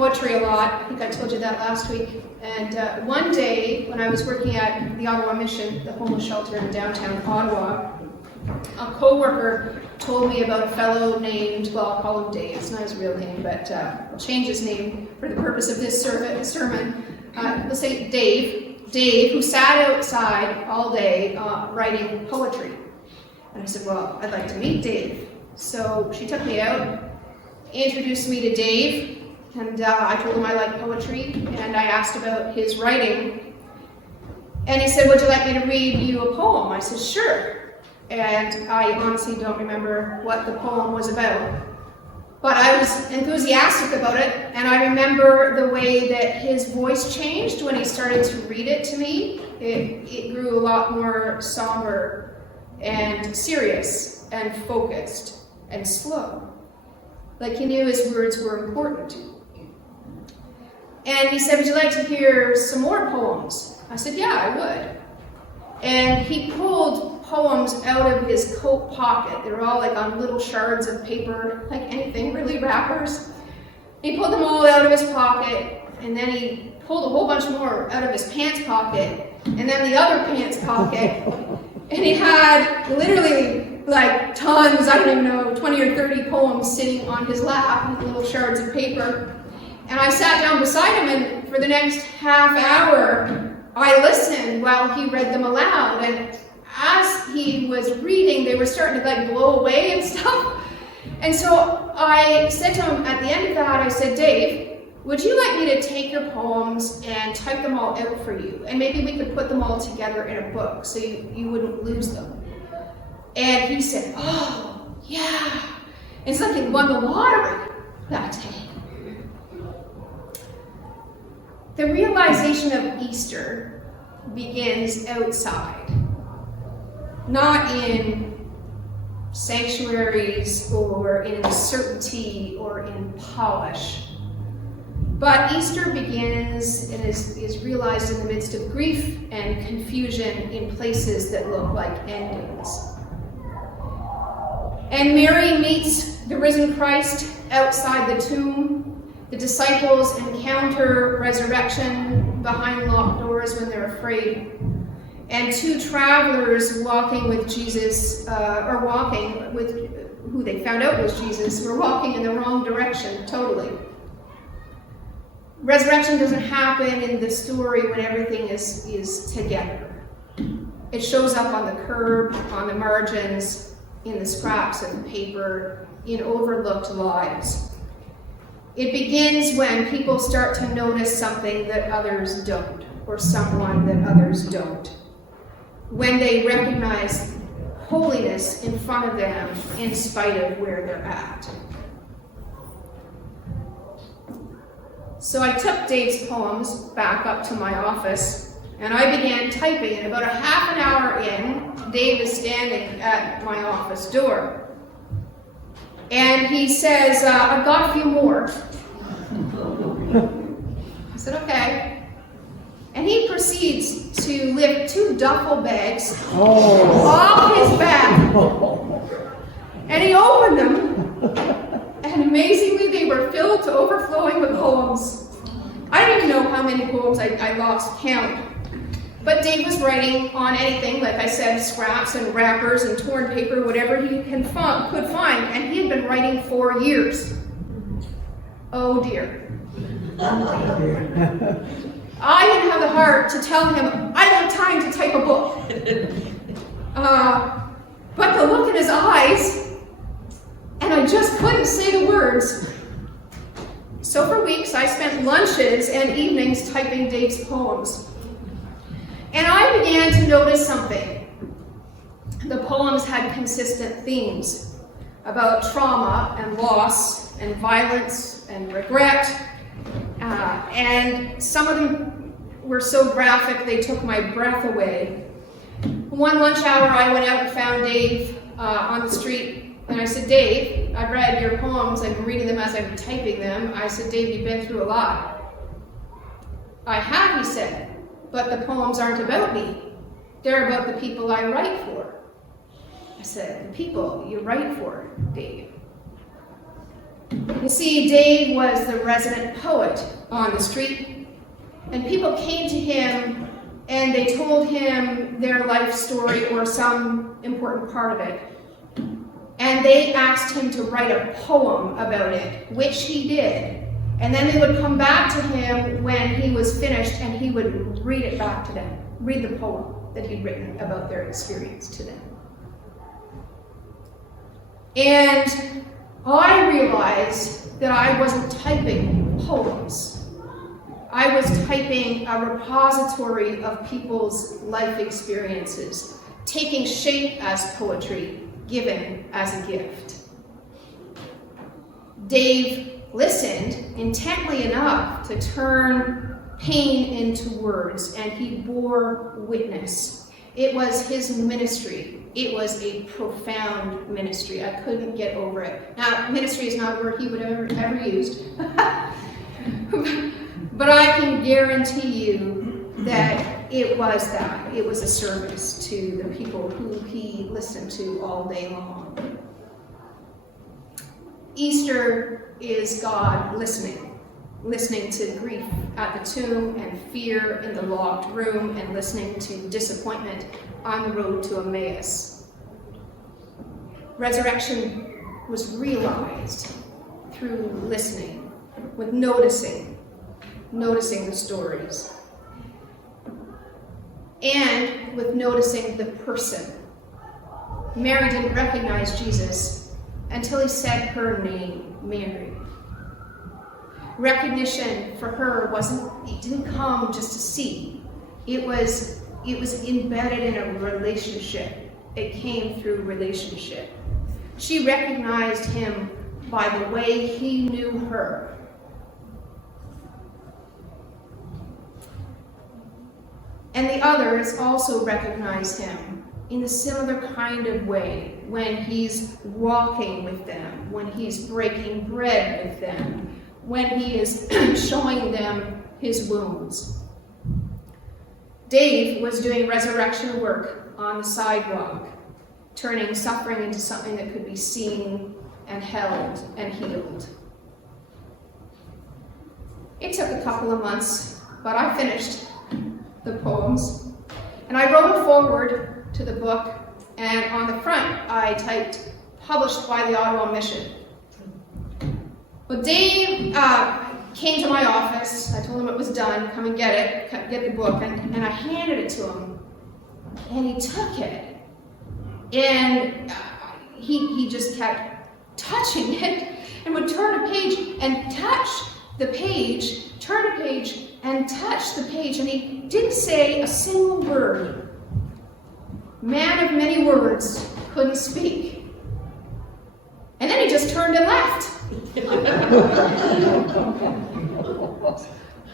poetry a lot. I think I told you that last week. And one day, when I was working at the Ottawa Mission, the homeless shelter in downtown Ottawa, a co-worker told me about a fellow named, well, I'll call him Dave. It's not his real name, but I'll change his name for the purpose of this sermon. Let's say Dave, who sat outside all day writing poetry. And I said, well, I'd like to meet Dave. So she took me out, introduced me to Dave, and I told him I like poetry, and I asked about his writing. And he said, would you like me to read you a poem? I said, sure. And I honestly don't remember what the poem was about. But I was enthusiastic about it, and I remember the way that his voice changed when he started to read it to me. It grew a lot more somber and serious and focused and slow. Like he knew his words were important. And he said, would you like to hear some more poems? I said, yeah, I would. And he pulled poems out of his coat pocket. They were all like on little shards of paper, like anything, really, wrappers. He pulled them all out of his pocket, and then he pulled a whole bunch more out of his pants pocket, and then the other pants pocket. And he had literally like tons, I don't even know, 20 or 30 poems sitting on his lap with little shards of paper. And I sat down beside him, and for the next half hour, I listened while he read them aloud. And as he was reading, they were starting to like blow away and stuff. And so I said to him at the end of that, I said, Dave, would you like me to take your poems and type them all out for you? And maybe we could put them all together in a book so you wouldn't lose them. And he said, oh, yeah. It's like he won the lottery that day. The realization of Easter begins outside, not in sanctuaries or in certainty or in polish. But Easter begins and is realized in the midst of grief and confusion in places that look like endings. And Mary meets the risen Christ outside the tomb. The disciples encounter resurrection behind locked doors when they're afraid. And two travelers walking with Jesus, or walking with who they found out was Jesus, were walking in the wrong direction, totally. Resurrection doesn't happen in the story when everything is together. It shows up on the curb, on the margins, in the scraps of paper, in overlooked lives. It begins when people start to notice something that others don't, or someone that others don't. When they recognize holiness in front of them in spite of where they're at. So I took Dave's poems back up to my office, and I began typing. And about a half an hour in, Dave is standing at my office door. And he says, I've got a few more. I said, okay. And he proceeds to lift two duffel bags off his back. And he opened them. And amazingly, they were filled to overflowing with poems. I don't even know how many poems I lost count. But Dave was writing on anything, like I said, scraps and wrappers and torn paper, whatever he could find, and he had been writing for years. Oh dear. I didn't have the heart to tell him, I don't have time to type a book. But the look in his eyes, and I just couldn't say the words. So for weeks, I spent lunches and evenings typing Dave's poems. And I began to notice something. The poems had consistent themes about trauma and loss and violence and regret. And some of them were so graphic they took my breath away. One lunch hour I went out and found Dave on the street, and I said, Dave, I've read your poems, I've been reading them as I'm typing them. I said, Dave, you've been through a lot. I have, he said. But the poems aren't about me. They're about the people I write for. I said, the people you write for, Dave. You see, Dave was the resident poet on the street, and people came to him and they told him their life story or some important part of it. And they asked him to write a poem about it, which he did. And then they would come back to him when he was finished and he would read it back to them, read the poem that he'd written about their experience to them. And I realized that I wasn't typing poems. I was typing a repository of people's life experiences, taking shape as poetry, given as a gift. Dave listened intently enough to turn pain into words, and he bore witness. It was his ministry. It was a profound ministry. I couldn't get over it. Now, ministry is not a word he would ever used. But I can guarantee you that it was that. It was a service to the people who he listened to all day long. Easter is God listening to grief at the tomb and fear in the locked room, and listening to disappointment on the road to Emmaus. Resurrection was realized through listening, with noticing the stories, and with noticing the person. Mary didn't recognize Jesus until he said her name, Mary. Recognition for her it didn't come just to see. It was embedded in a relationship. It came through relationship. She recognized him by the way he knew her. And the others also recognize him in a similar kind of way when he's walking with them, when he's breaking bread with them, when he is showing them his wounds. Dave was doing resurrection work on the sidewalk, turning suffering into something that could be seen and held and healed. It took a couple of months, but I finished the poems, and I wrote a foreword to the book, and on the front I typed, published by the Ottawa Mission. Well, Dave came to my office. I told him it was done, come and get the book, and I handed it to him, and he took it, and he just kept touching it, and would turn a page and touch the page, turn a page and touch the page, and he didn't say a single word. Man of many words, couldn't speak. And then he just turned and left.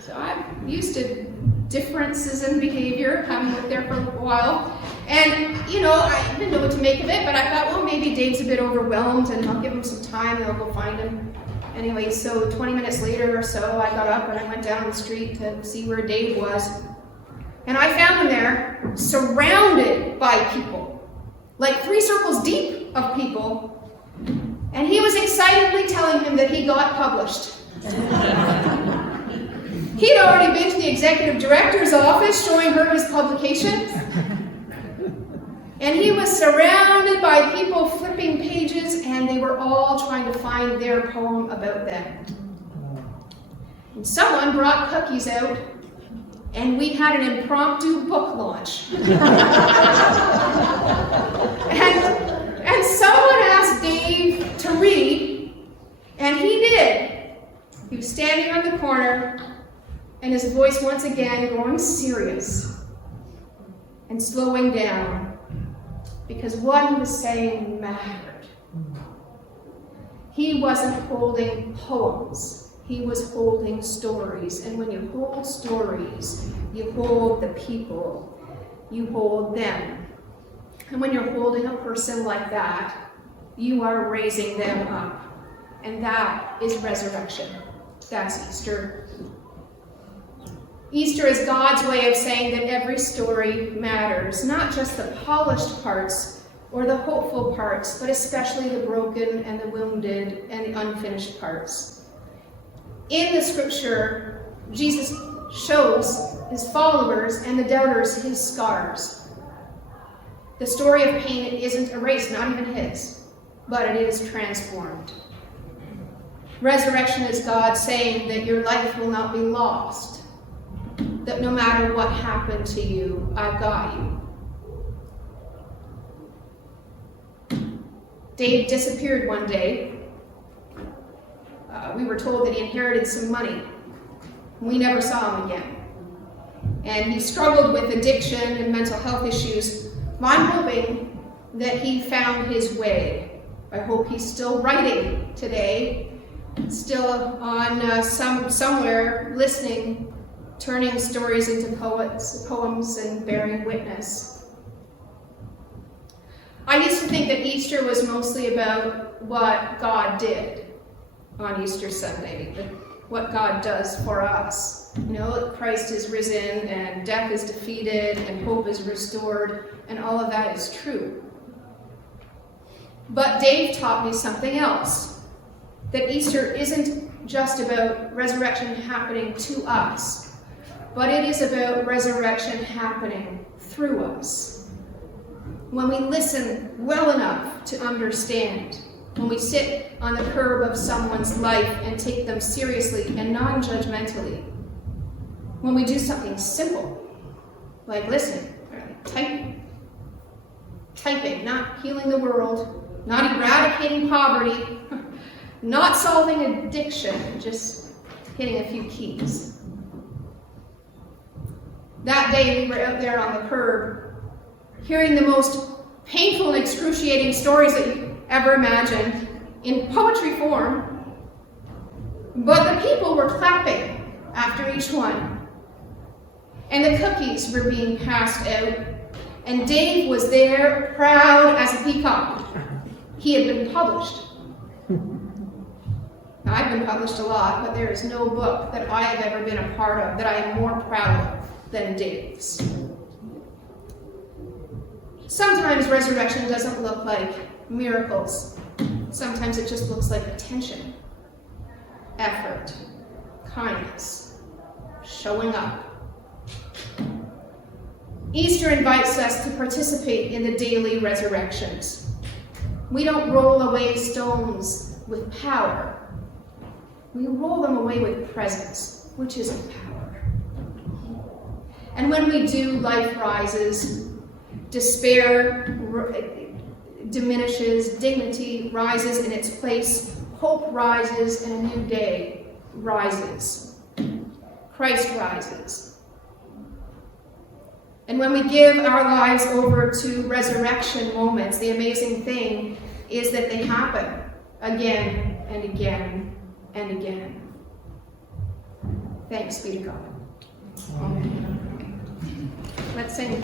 So I'm used to differences in behavior, having lived there for a while. And, I didn't know what to make of it, but I thought, well, maybe Dave's a bit overwhelmed, and I'll give him some time, and I'll go find him. Anyway, so 20 minutes later or so, I got up and I went down the street to see where Dave was. And I found him there, surrounded by people, like 3 circles deep of people. And he was excitedly telling him that he got published. He'd already been to the executive director's office showing her his publication. And he was surrounded by people flipping pages, and they were all trying to find their poem about them. And someone brought cookies out, and we had an impromptu book launch. and someone asked Dave to read, and he did. He was standing on the corner, and his voice once again growing serious and slowing down, because what he was saying mattered. He wasn't holding poems. He was holding stories. And when you hold stories, you hold the people. You hold them. And when you're holding a person like that, you are raising them up. And that is resurrection. That's Easter. Easter is God's way of saying that every story matters, not just the polished parts, or the hopeful parts, but especially the broken and the wounded and the unfinished parts. In the scripture, Jesus shows his followers and the doubters his scars. The story of pain isn't erased, not even his, but it is transformed. Resurrection is God saying that your life will not be lost, that no matter what happened to you, I've got you. Dave disappeared one day. We were told that he inherited some money. We never saw him again. And he struggled with addiction and mental health issues. I'm hoping that he found his way. I hope he's still writing today, still on somewhere listening, turning stories into poems and bearing witness. I used to think that Easter was mostly about what God did on Easter Sunday, what God does for us. You know, Christ is risen and death is defeated and hope is restored, and all of that is true. But Dave taught me something else, that Easter isn't just about resurrection happening to us, but it is about resurrection happening through us. When we listen well enough to understand, when we sit on the curb of someone's life and take them seriously and non-judgmentally, when we do something simple, like listen, typing, not healing the world, not eradicating poverty, not solving addiction, just hitting a few keys. That day we were out there on the curb, hearing the most painful and excruciating stories that you ever imagined in poetry form, but the people were clapping after each one, and the cookies were being passed out, and Dave was there, proud as a peacock. He had been published. Now, I've been published a lot, but there is no book that I have ever been a part of that I am more proud of than Dave's. Sometimes resurrection doesn't look like miracles. Sometimes it just looks like attention, effort, kindness, showing up. Easter invites us to participate in the daily resurrections. We don't roll away stones with power. We roll them away with presence, which is power. And when we do, life rises. Despair diminishes, dignity rises in its place, hope rises, and a new day rises. Christ rises. And when we give our lives over to resurrection moments, the amazing thing is that they happen again and again and again. Thanks be to God. Amen. Let's sing.